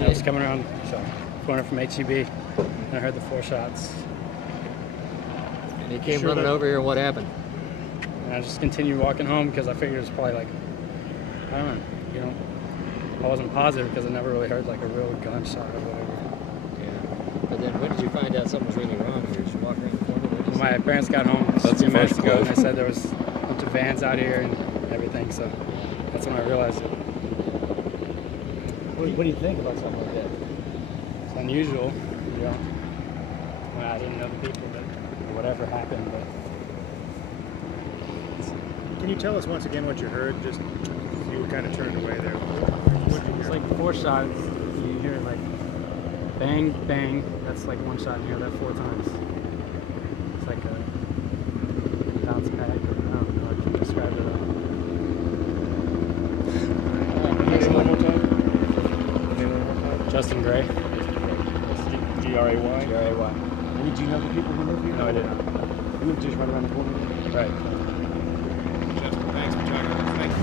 And I was coming around the corner from HEB, and I heard the 4 shots. And he came running over here, and what happened? And I just continued walking home because I figured it was probably like, I don't know, you know, I wasn't positive because I never really heard like a real gunshot or whatever. Yeah. But then when did you find out something was really wrong here? Did you walk around the corner? When my parents got home, That's the first medical, and go. they said there was a bunch of vans out here and everything, so that's when I realized it. What do you think about something like that? It's unusual, you know. Well, I didn't know the people that or whatever happened, but Can you tell us once again what you heard? Just you were kind of turned away there. What did you it's hear? like 4 shots. You hear like bang, bang. That's like 1 shot, and you hear that 4 times. It's like a bounce back. I don't know. I can describe it. Name one more time. Name one more time. Justin Gray. Gray. Gray. Did you know the people who live here? No, I didn't. You live just right around the corner. Right. Justin, thanks for talking to us. Thank you.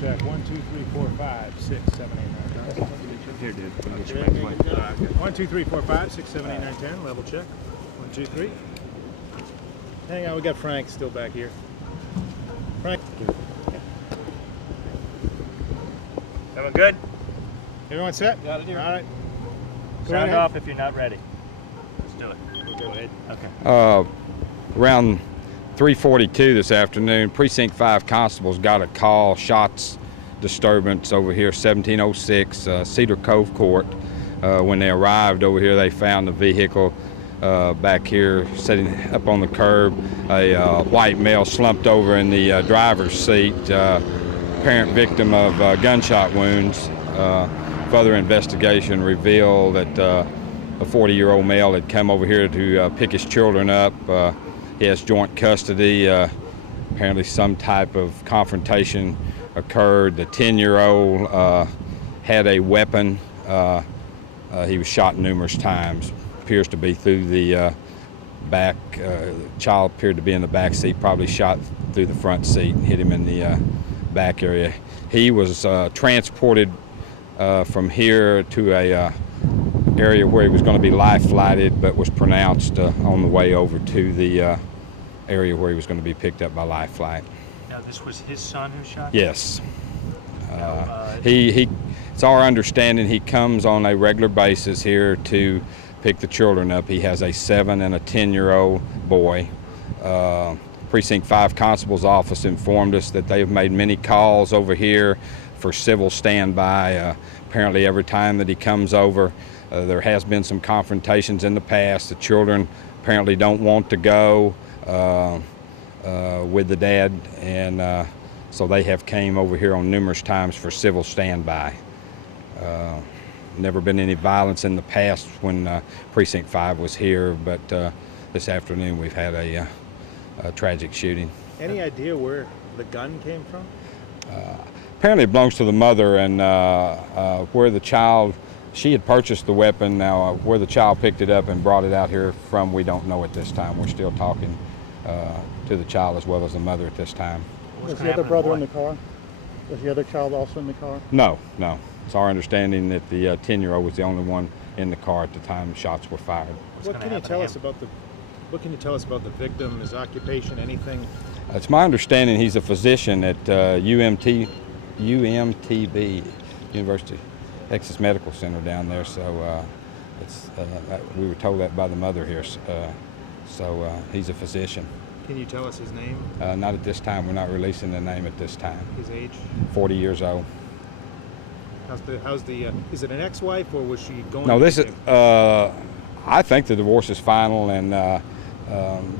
Check 1, 2, 3, 4, 5, 6, 7, 8, 9, 10. Here, dude. I'll get you Okay, back to my- 1, 2, 3, 4, 5, 6, 7, 8, 9, 10. Level check. 1, 2, 3. Hang on, we got Frank still back here. Frank. Everyone good? Everyone set? Got it here. All right. Go Sound ahead. off if you're not ready. Let's do it. Go ahead. Okay. Around 3:42 this afternoon, Precinct 5 constables got a call, shots disturbance over here, 1706 Cedar Cove Court. When they arrived over here, they found the vehicle back here sitting up on the curb. A white male slumped over in the driver's seat. apparent victim of gunshot wounds. Further investigation revealed that a 40-year-old male had come over here to pick his children up. He has joint custody. Apparently some type of confrontation occurred. The 10-year-old had a weapon. He was shot numerous times. Appears to be through the back. Child appeared to be in the back seat, probably shot through the front seat and hit him in the back area. He was transported from here to a area where he was going to be life flighted, but was pronounced on the way over to the area where he was going to be picked up by life flight. Now, this was his son who shot? Yes. It's our understanding he comes on a regular basis here to pick the children up. He has a 7 and a 10-year-old boy. Precinct 5 Constable's office informed us that they've made many calls over here for civil standby. Apparently every time that he comes over, there has been some confrontations in the past. The children apparently don't want to go with the dad, and so they have came over here on numerous times for civil standby. Never been any violence in the past when Precinct 5 was here, but this afternoon we've had a tragic shooting. Any idea where the gun came from? Apparently it belongs to the mother, and where the child, she had purchased the weapon. Now where the child picked it up and brought it out here from, we don't know at this time. We're still talking to the child as well as the mother at this time. Was the other brother in the car? Was the other child also in the car? No. It's our understanding that the 10-year-old was the only one in the car at the time the shots were fired. What can you tell us about the victim, his occupation, anything? It's my understanding he's a physician at UMTB, University Texas Medical Center down there. So we were told that by the mother here. So he's a physician. Can you tell us his name? Not at this time. We're not releasing the name at this time. His age? 40 years old. Is it an ex-wife, or was she going? No, this is. I think the divorce is final, and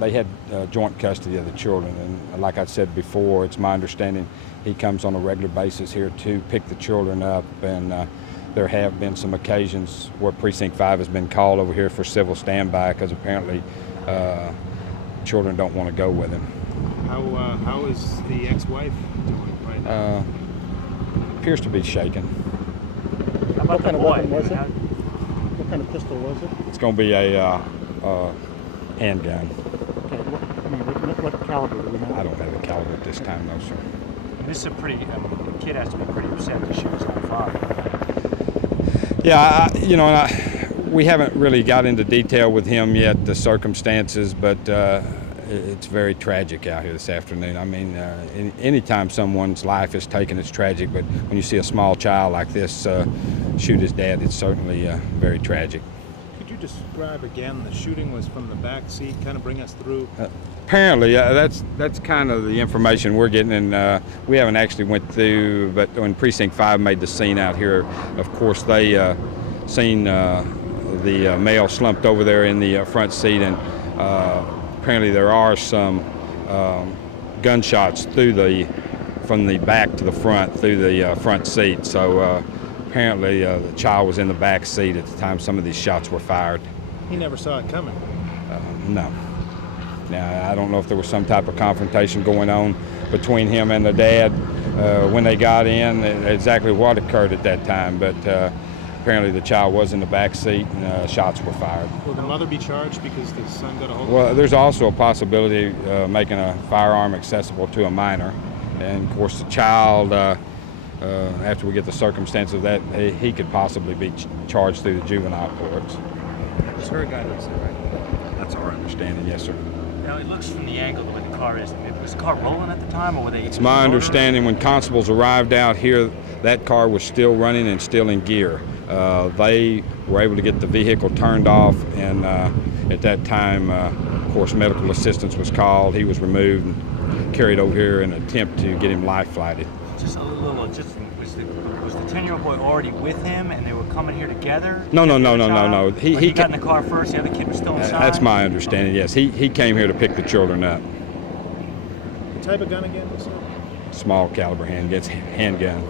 they had joint custody of the children. And like I said before, it's my understanding he comes on a regular basis here to pick the children up, and there have been some occasions where Precinct 5 has been called over here for civil standby because apparently children don't want to go with him. How is the ex-wife doing right now? Appears to be shaken. How about What kind the of boy? weapon was it? What kind of pistol was it? It's going to be a handgun. Okay, what caliber do we know? I don't have the caliber at this time, no, sir. This is a pretty, the kid has to be pretty upset to shoot his own father. Yeah, we haven't really got into detail with him yet, the circumstances, but it's very tragic out here this afternoon. I mean, anytime someone's life is taken, it's tragic, but when you see a small child like this shoot his dad, it's certainly very tragic. Could you describe again, the shooting was from the back seat, kind of bring us through? Apparently, that's kind of the information we're getting, and we haven't actually went through, but when Precinct 5 made the scene out here, of course, they seen the male slumped over there in the front seat, and apparently there are some gunshots from the back to the front through the front seat. So apparently the child was in the back seat at the time some of these shots were fired. He never saw it coming. No. Now, I don't know if there was some type of confrontation going on between him and the dad when they got in, exactly what occurred at that time, but apparently the child was in the back seat and shots were fired. Will the mother be charged because the son got a hold of it? Well, there's also a possibility of making a firearm accessible to a minor. And of course the child, after we get the circumstances of that, he could possibly be charged through the juvenile courts. It's her guidance, right? That's our understanding, yes, sir. Now, it looks from the angle the way the car is. Was the car rolling at the time, or were they? It's my understanding when constables arrived out here, that car was still running and still in gear. They were able to get the vehicle turned off, and at that time, of course, medical assistance was called. He was removed and carried over here in an attempt to get him life flighted. Just a little. Was the 10-year-old boy already with him, and they were coming here together? No. He got in the car first. The other kid was still inside. That's my understanding. Yes, he came here to pick the children up. What type of gun again, you said? small caliber handgun.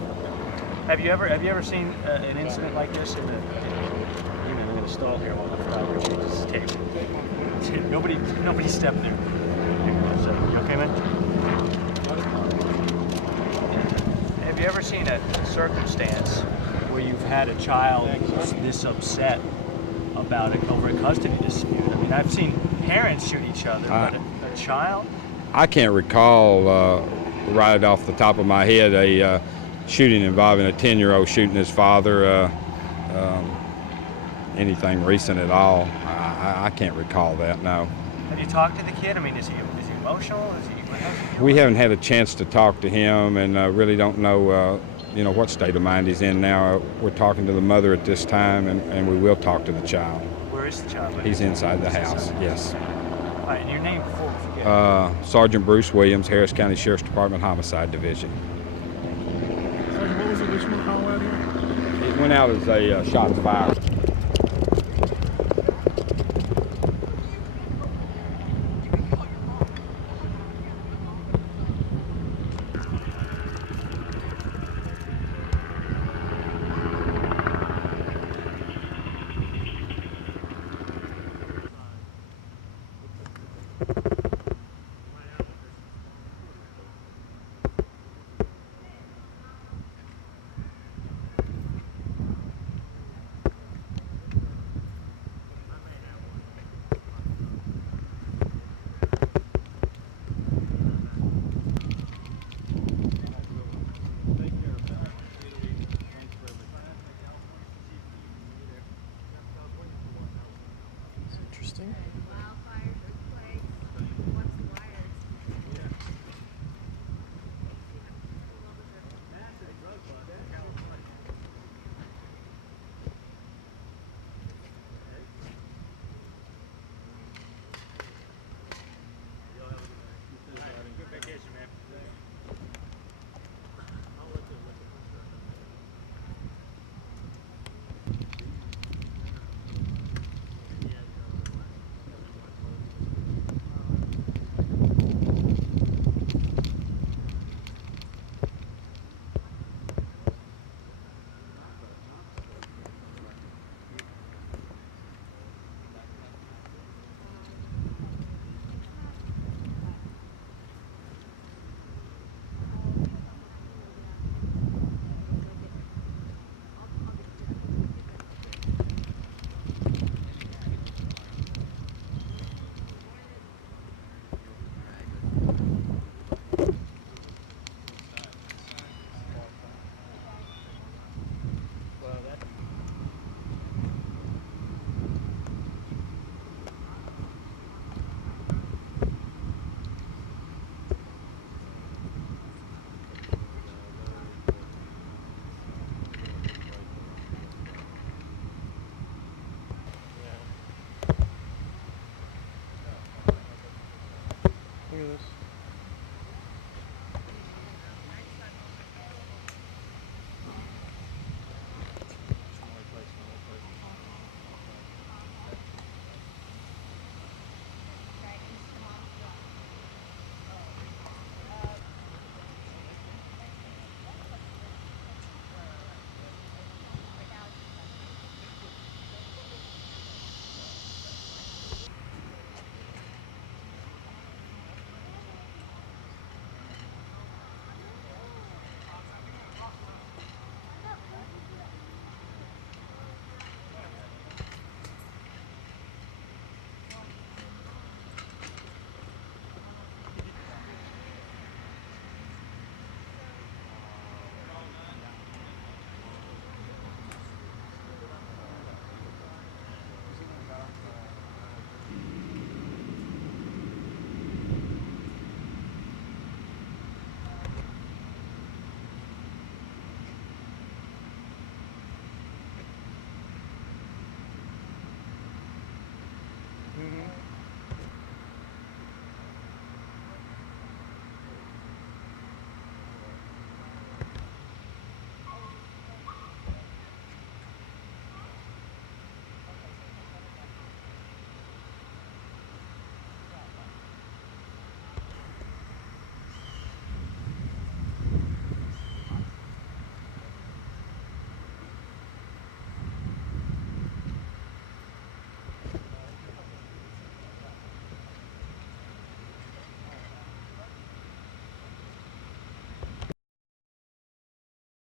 Have you ever seen an incident like this in the? I'm going to stall here while the driver changes his tape. Nobody step there. So, you okay, man? Have you ever seen a circumstance where you've had a child this upset about over a custody dispute? I mean, I've seen parents shoot each other, but a child? I can't recall right off the top of my head a shooting involving a 10-year-old shooting his father. Anything recent at all? I can't recall that. No. Have you talked to the kid? I mean, is he emotional? We haven't had a chance to talk to him, and really don't know, what state of mind he's in now. We're talking to the mother at this time, and we will talk to the child. Where is the child? He's inside the house. Yes. All right, and your name before we forget? Sergeant Bruce Williams, Harris County Sheriff's Department Homicide Division. Sergeant, what was the original call out here? It went out as a shots fired. Interesting. Wildfires, earthquakes, what's the wires? Good vacation, man. Look at this.